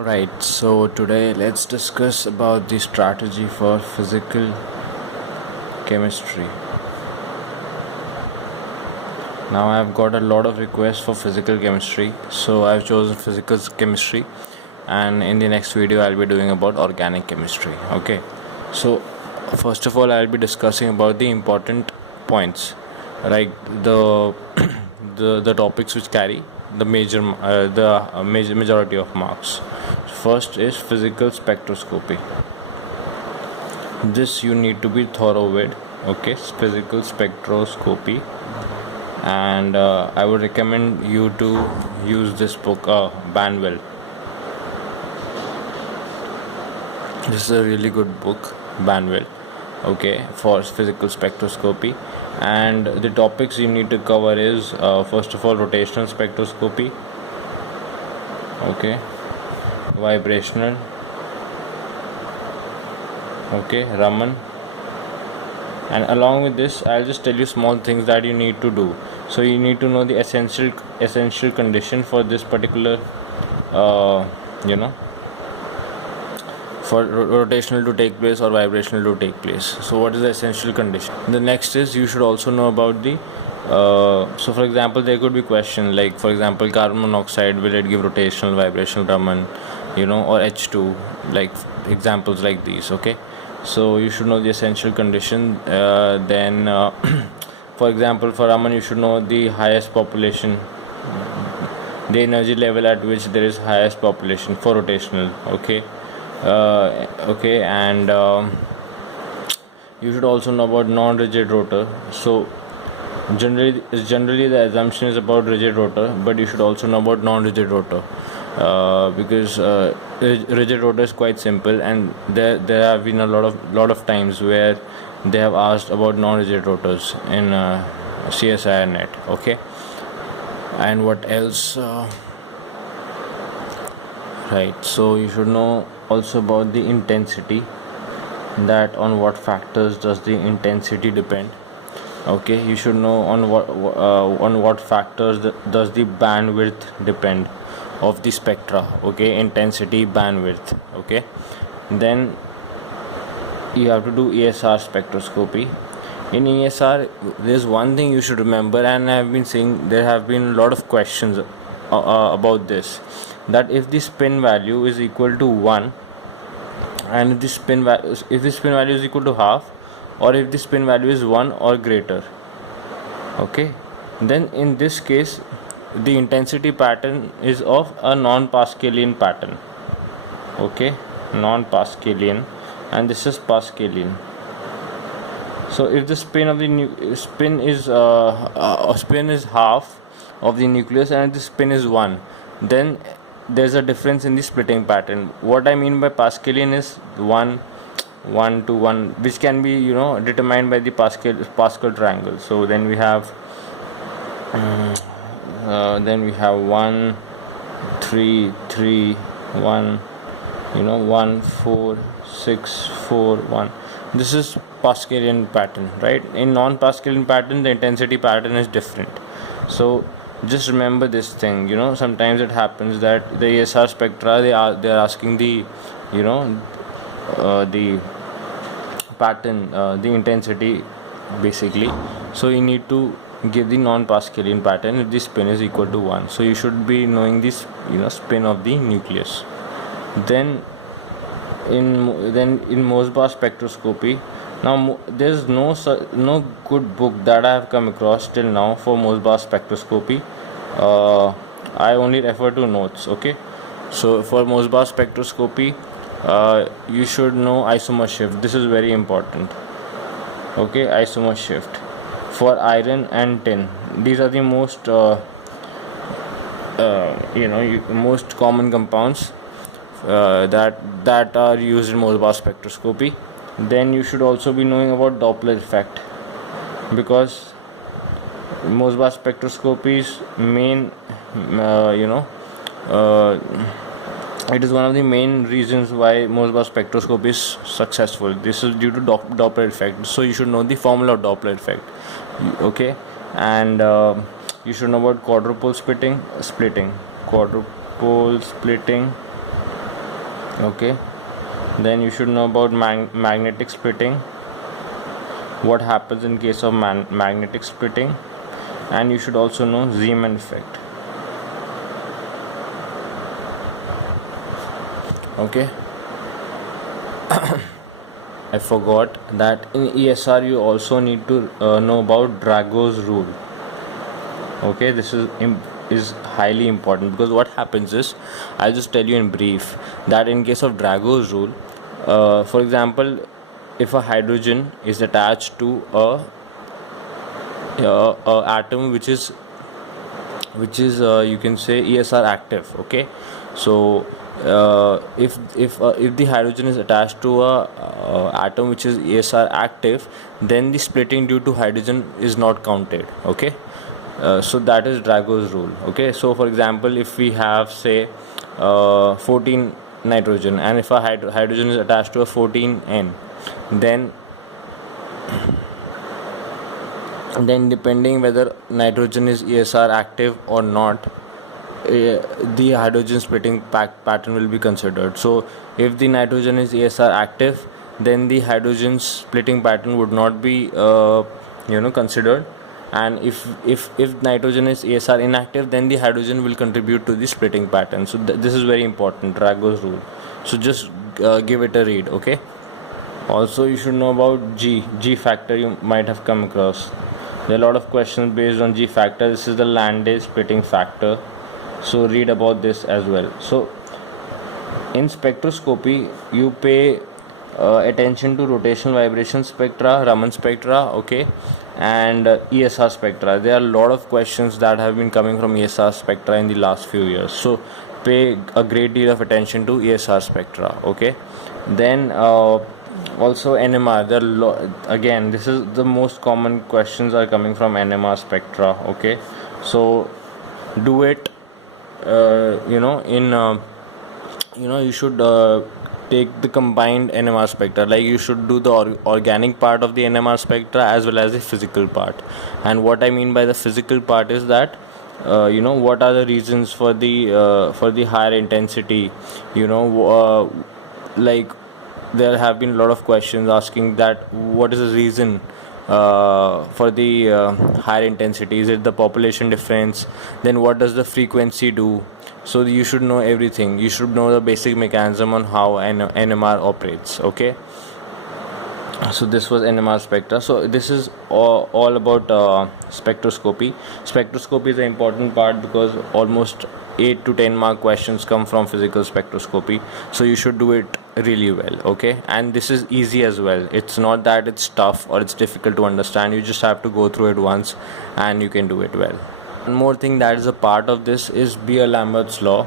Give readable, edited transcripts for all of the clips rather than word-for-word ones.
Alright, so today let's discuss about the strategy for physical chemistry. Now I've got a lot of requests for physical chemistry, so I've chosen physical chemistry, and in the next video I'll be doing about organic chemistry. Okay, so first of all I'll be discussing about the important points, like the the topics which carry the majority of marks. First is physical spectroscopy. This you need to be thorough with. Okay, physical spectroscopy, and I would recommend you to use this book, Banwell. This is a really good book, Banwell. Okay, for physical spectroscopy, and the topics you need to cover is first of all rotational spectroscopy. Okay, vibrational. Okay, Raman. And along with this I'll just tell you small things that you need to do. So you need to know the essential condition for this particular you know for rotational to take place or vibrational to take place. So what is the essential condition? The next is you should also know about the so for example there could be question like, for example, carbon monoxide, will it give rotational, vibrational, Raman, or H2, like examples like these. Okay, so you should know the essential condition. Then for example, for Raman you should know the highest population, the energy level at which there is highest population for rotational. Okay, and you should also know about non-rigid rotor. So generally the assumption is about rigid rotor, but you should also know about non-rigid rotor, because rigid rotor is quite simple, and there have been a lot of times where they have asked about non-rigid rotors in CSIR net. Okay, and what else? Right, so you should know also about the intensity, that on what factors does the intensity depend. Okay, you should know on what factors does the bandwidth depend of the spectra. Okay, intensity, bandwidth. Okay, then you have to do ESR spectroscopy. In ESR there's one thing you should remember, and I have been saying there have been a lot of questions about this, that if the spin value is equal to 1, and if the spin value is equal to half, or if the spin value is 1 or greater, okay, then in this case the intensity pattern is of a non-Pascalian pattern. Okay, non-Pascalian, and this is Pascalian. So if the spin of the spin is half of the nucleus and the spin is 1, then there's a difference in the splitting pattern. What I mean by Pascalian is 1 to 1, which can be determined by the Pascal triangle. So then we have 1 3 3 1, 1 4 6 4 1. This is Pascalian pattern, right? In non-Pascalian pattern the intensity pattern is different. So just remember this thing. Sometimes it happens that the ESR spectra, they are asking the the pattern, the intensity basically. So you need to give the non-Pascalian pattern if the spin is equal to 1. So you should be knowing this spin of the nucleus. Then in Mosbach spectroscopy, now there's no good book that I have come across till now for Mosbach spectroscopy. I only refer to notes. Okay, so for Mosbach spectroscopy you should know isomer shift. This is very important. Okay, isomer shift for iron and tin. These are the most most common compounds that are used in Mosbach spectroscopy. Then you should also be knowing about Doppler effect, because Mosbach spectroscopy's main it is one of the main reasons why Mosbach spectroscopy is successful. This is due to Doppler effect. So you should know the formula of Doppler effect. Okay, and you should know about quadrupole splitting, quadrupole splitting, Okay, then you should know about magnetic splitting, what happens in case of magnetic splitting, and you should also know Zeeman effect. Okay, I forgot that in ESR you also need to know about Drago's rule. Okay, this is highly important, because what happens is, I'll just tell you in brief that in case of Drago's rule, for example, if a hydrogen is attached to a atom which is you can say ESR active. Okay, so if the hydrogen is attached to a atom which is ESR active, then the splitting due to hydrogen is not counted. Okay, so that is Drago's rule. Okay, so for example, if we have say 14 nitrogen, and if a hydrogen is attached to a 14N, then depending whether nitrogen is ESR active or not, the hydrogen splitting pattern will be considered. So if the nitrogen is ESR active, then the hydrogen splitting pattern would not be considered, and if nitrogen is ESR inactive, then the hydrogen will contribute to the splitting pattern. So this is very important, Drago's rule. So just give it a read. Okay, also you should know about G factor. You might have come across, there are a lot of questions based on G factor. This is the Landé splitting factor, so read about this as well. So in spectroscopy you pay attention to rotational vibration spectra, Raman spectra, okay, and ESR spectra. There are a lot of questions that have been coming from ESR spectra in the last few years, so pay a great deal of attention to ESR spectra. Okay, then also NMR. Again, this is the most common questions are coming from NMR spectra. Okay, so do it you should take the combined NMR spectra. Like, you should do the organic part of the NMR spectra as well as the physical part. And what I mean by the physical part is that what are the reasons for the higher intensity. Like, there have been a lot of questions asking that what is the reason for the higher intensity. Is it the population difference? Then what does the frequency do? So you should know everything. You should know the basic mechanism on how NMR operates. Okay, so this was NMR spectra. So this is all about spectroscopy. Spectroscopy is an important part because almost 8 to 10 mark questions come from physical spectroscopy, so you should do it really well. Okay, and this is easy as well. It's not that it's tough or it's difficult to understand. You just have to go through it once and you can do it well. One more thing that is a part of this is Beer-Lambert's law.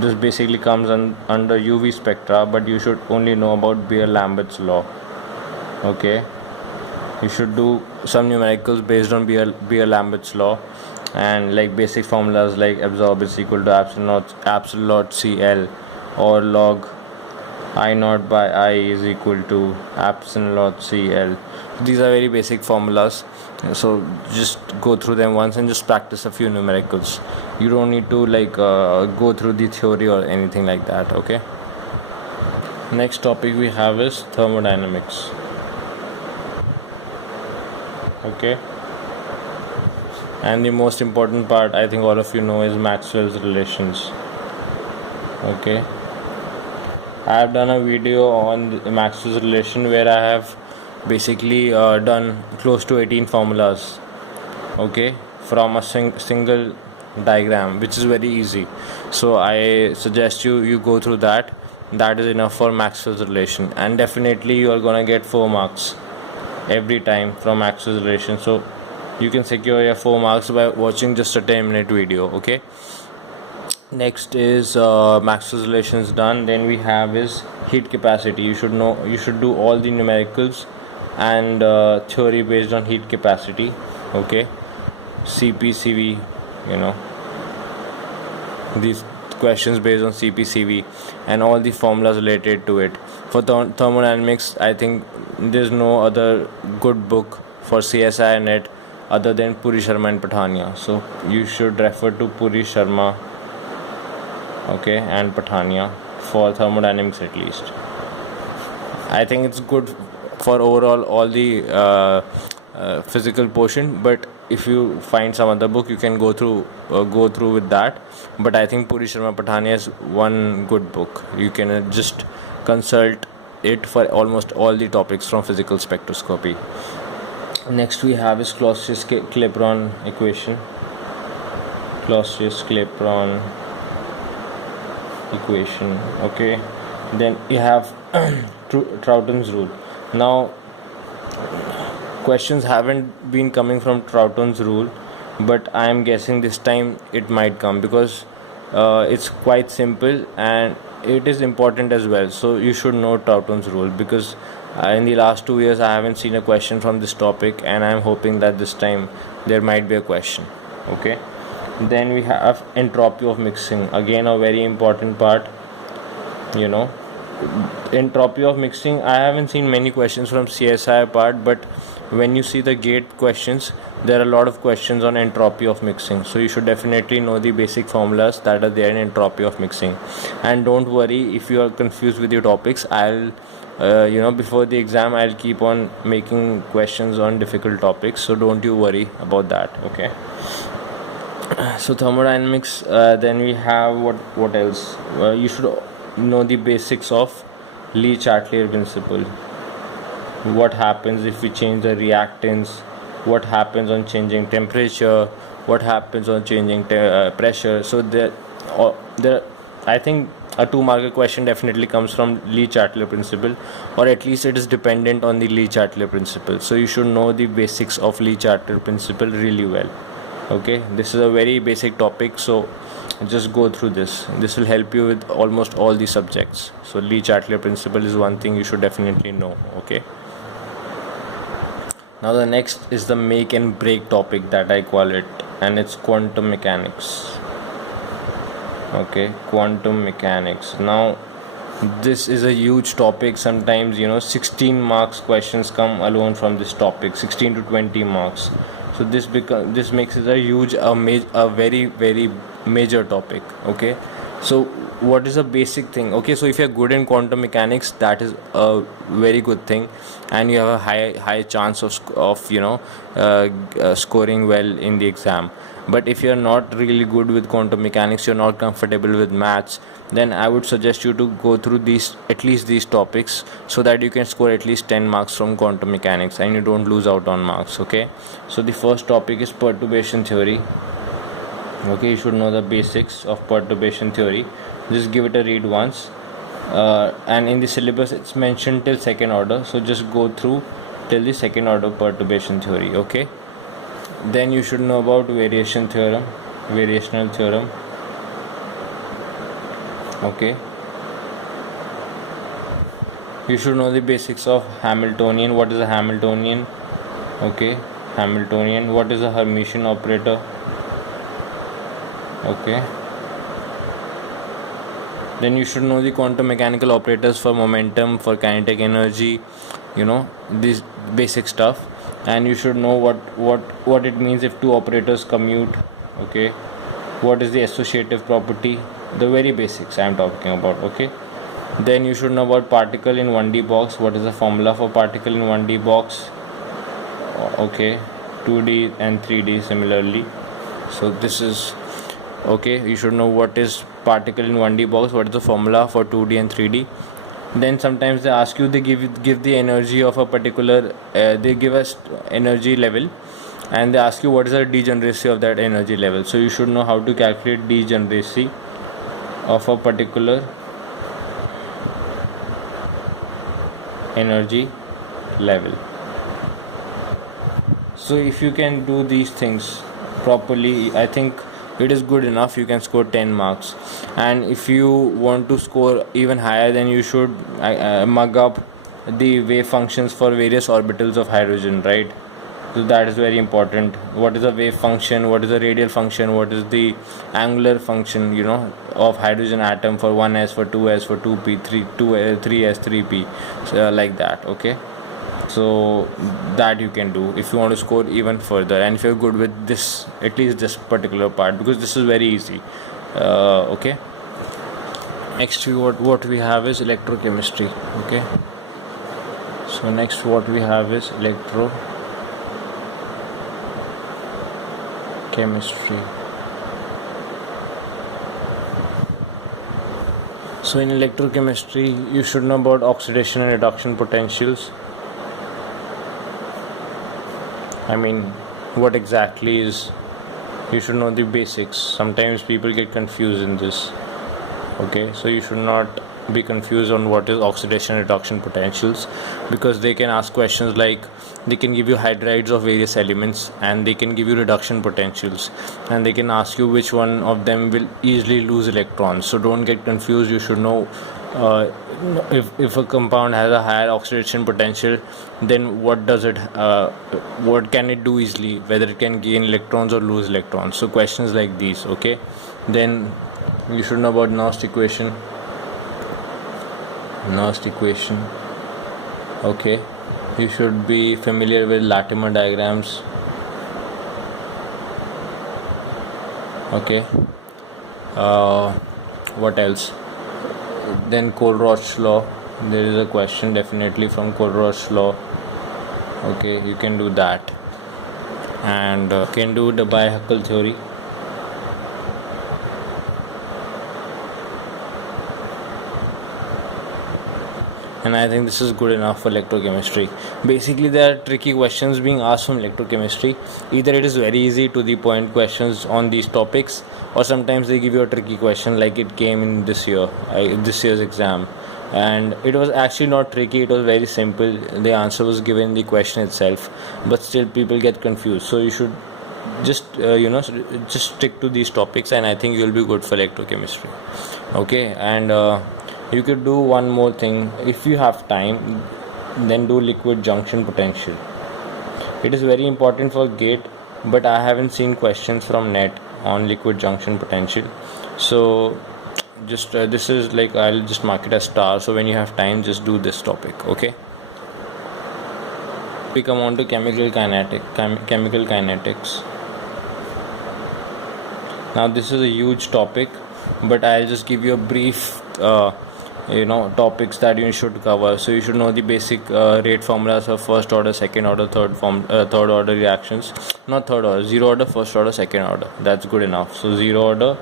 This basically comes under UV spectra, but you should only know about Beer-Lambert's law. Okay, you should do some numericals based on Beer-Lambert's law, and like basic formulas like absorb is equal to epsilon naught CL, or log I naught by I is equal to epsilon naught CL. These are very basic formulas, so just go through them once and just practice a few numericals. You don't need to go through the theory or anything like that. Okay, next topic we have is thermodynamics. Okay, and the most important part, I think all of you know, is Maxwell's relations. Okay, I have done a video on Maxwell's relation where I have basically done close to 18 formulas, okay, from a single diagram, which is very easy. So I suggest you go through that. That is enough for Maxwell's relation, and definitely you are gonna get 4 marks every time from Maxwell's relation. So you can secure your 4 marks by watching just a 10-minute video. Okay, next is Maxwell's relations done. Then we have is heat capacity. You should do all the numericals and theory based on heat capacity. Okay, CP/CV, these questions based on CP/CV and all the formulas related to it. For thermodynamics, I think there's no other good book for CSI net other than Puri Sharma and Pathania. So you should refer to Puri Sharma, okay, and Pathania for thermodynamics at least. I think it's good for overall all the physical portion, but if you find some other book, you can go through with that. But I think Puri Sharma Pathania is one good book. You can just consult it for almost all the topics from physical spectroscopy. Next we have is Clausius-Clapeyron equation. Clausius-Clapeyron equation. Okay, then we have Troughton's rule. Now questions haven't been coming from Troughton's rule, but I am guessing this time it might come, because it's quite simple and it is important as well. So you should know Troughton's rule, because in the last 2 years I haven't seen a question from this topic, and I am hoping that this time there might be a question. Okay, then we have entropy of mixing, again a very important part. Entropy of mixing, I haven't seen many questions from CSI part, but when you see the GATE questions, there are a lot of questions on entropy of mixing. So you should definitely know the basic formulas that are there in entropy of mixing. And don't worry if you are confused with your topics. I'll before the exam I'll keep on making questions on difficult topics, so don't you worry about that. Okay, so thermodynamics, then we have what else. You should know the basics of Le-Chatelier principle. What happens if we change the reactants, what happens on changing temperature, what happens on changing pressure. So there I think a 2-marker question definitely comes from Le-Chatelier principle, or at least it is dependent on the Le-Chatelier principle. So you should know the basics of Le-Chatelier principle really well. Okay, this is a very basic topic, so just go through this. This will help you with almost all the subjects. So Le-Chatelier principle is one thing you should definitely know. Okay, now the next is the make and break topic that I call it, and it's quantum mechanics. Okay, quantum mechanics. Now this is a huge topic. Sometimes 16 marks questions come alone from this topic, 16 to 20 marks. So this makes it a very very major topic. Okay, so what is a basic thing? Okay, so if you're good in quantum mechanics, that is a very good thing, and you have a high chance of scoring well in the exam. But if you're not really good with quantum mechanics, you're not comfortable with maths, then I would suggest you to go through at least these topics, so that you can score at least 10 marks from quantum mechanics and you don't lose out on marks. Okay, so the first topic is perturbation theory. Okay, you should know the basics of perturbation theory. Just give it a read once, and in the syllabus it's mentioned till second order, so just go through till the second order perturbation theory. Okay, then you should know about variational theorem. Okay, you should know the basics of Hamiltonian. What is a Hamiltonian? Okay, Hamiltonian. What is a Hermitian operator? Okay, then you should know the quantum mechanical operators for momentum, for kinetic energy, this basic stuff. And you should know what it means if two operators commute. Okay, what is the associative property, the very basics I am talking about. Okay, then you should know about particle in 1D box. What is the formula for particle in 1D box? Okay, 2D and 3D similarly. So this is okay. You should know what is particle in 1D box, what is the formula for 2D and 3D. Then sometimes they ask you, they give the energy of a particular, they give us energy level, and they ask you what is the degeneracy of that energy level. So you should know how to calculate degeneracy of a particular energy level. So if you can do these things properly, I think it is good enough. You can score 10 marks, and if you want to score even higher, then you should mug up the wave functions for various orbitals of hydrogen, right? So that is very important. What is a wave function, what is a radial function, what is the angular function of hydrogen atom for 1s, for 2s, for 2p, 3s, 3p, so like that. Okay, so that you can do if you want to score even further, and if you're good with this, at least this particular part, because this is very easy. Okay, Next what we have is electrochemistry. Okay, so next what we have is electrochemistry. So in electrochemistry you should know about oxidation and reduction potentials. I mean, what exactly is, you should know the basics. Sometimes people get confused in this. Okay, so you should not be confused on what is oxidation reduction potentials, because they can ask questions like, they can give you hydrides of various elements and they can give you reduction potentials, and they can ask you which one of them will easily lose electrons. So don't get confused. You should know if a compound has a higher oxidation potential, then what can it do easily, whether it can gain electrons or lose electrons. So questions like these. Okay, then you should know about Nernst equation. Okay, you should be familiar with Latimer diagrams. Okay, what else? Then Kohlrausch's law. There is a question definitely from Kohlrausch's law. Okay, you can do that, and can do the Debye-Huckel theory. And I think this is good enough for electrochemistry. Basically, there are tricky questions being asked from electrochemistry. Either it is very easy to the point questions on these topics, or sometimes they give you a tricky question, like it came in this year's exam. And it was actually not tricky, it was very simple. The answer was given in the question itself, but still people get confused. So you should just just stick to these topics, and I think you'll be good for electrochemistry. Okay, and you could do one more thing if you have time. Then do liquid junction potential. It is very important for GATE, but I haven't seen questions from NET on liquid junction potential. So just this is like, I'll just mark it as star. So when you have time, just do this topic. Okay, we come on to chemical kinetics. Now this is a huge topic, but I'll just give you a brief topics that you should cover. So you should know the basic rate formulas of first order, second order, third order reactions. Not third order, zero order, first order, second order. That's good enough. So zero order,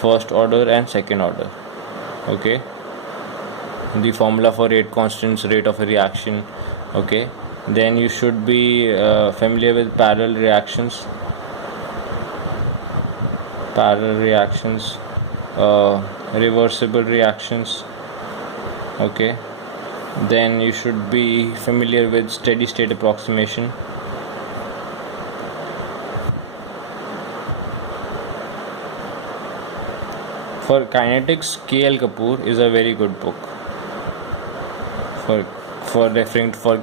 first order and second order. Okay, the formula for rate constants, rate of a reaction. Okay, then you should be familiar with parallel reactions, reversible reactions. Okay, then you should be familiar with steady state approximation. For kinetics, K.L. Kapoor is a very good book for referring for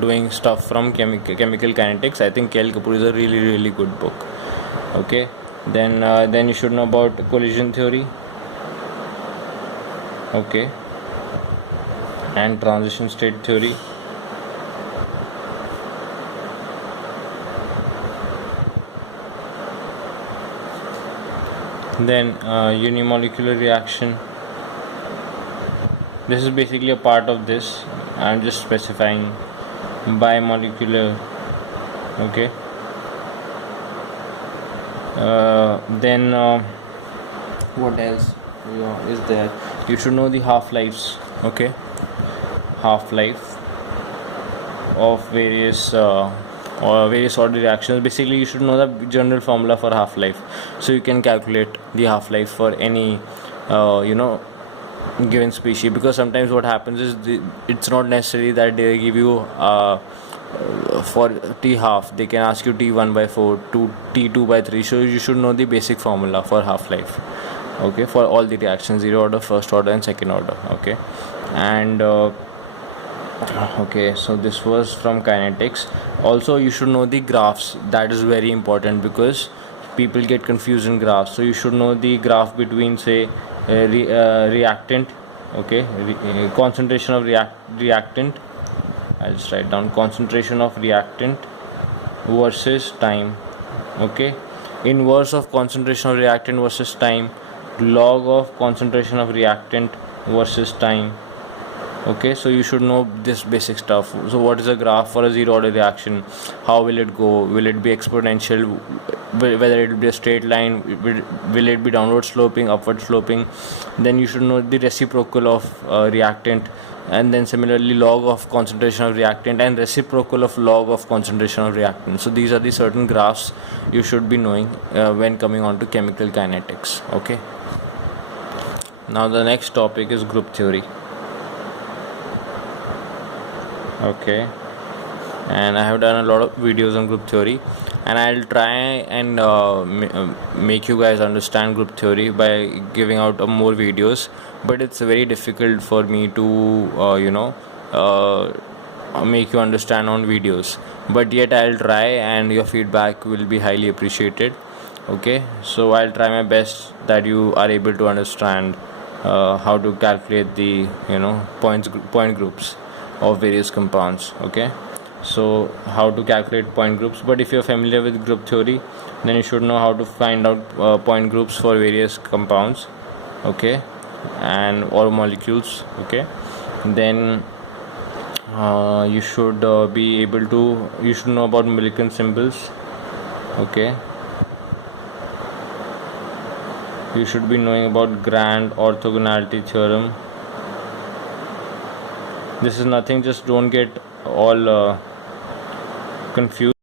doing stuff from chemical kinetics. I think K.L. Kapoor is a really good book. Okay, then you should know about collision theory. Okay, and transition state theory. Then unimolecular reaction. This is basically a part of this. I'm just specifying bimolecular. Okay, then what else is there? You should know the half-lives. Okay, half-life of various order reactions. Basically, you should know the general formula for half-life, so you can calculate the half-life for any given species. Because sometimes what happens is it's not necessary that they give you for T half, they can ask you T1/4 to T2/3. So you should know the basic formula for half-life. Okay, for all the reactions, zero order, first order and second order. Okay, and okay, so this was from kinetics. Also, you should know the graphs. That is very important because people get confused in graphs. So you should know the graph between, say, reactant. Okay, concentration of reactant. I'll just write down concentration of reactant versus time. Okay, inverse of concentration of reactant versus time log of concentration of reactant versus time. Okay, so you should know this basic stuff. So what is a graph for a zero order reaction? How will it go? Will it be exponential? Whether it will be a straight line? Will it be downward sloping, upward sloping? Then you should know the reciprocal of reactant, and then similarly log of concentration of reactant and reciprocal of log of concentration of reactant. So these are the certain graphs you should be knowing when coming on to chemical kinetics. Okay, now the next topic is group theory. Okay, and I have done a lot of videos on group theory, and I'll try and make you guys understand group theory by giving out more videos, but it's very difficult for me to make you understand on videos, but yet I'll try, and your feedback will be highly appreciated. Okay, so I'll try my best that you are able to understand how to calculate the point groups of various compounds. Okay, so how to calculate point groups, but if you're familiar with group theory, then you should know how to find out point groups for various compounds. Okay, and or molecules. Okay, then you should be able to, you should know about Millikan symbols. Okay, you should be knowing about grand orthogonality theorem. This is nothing, just don't get all confused.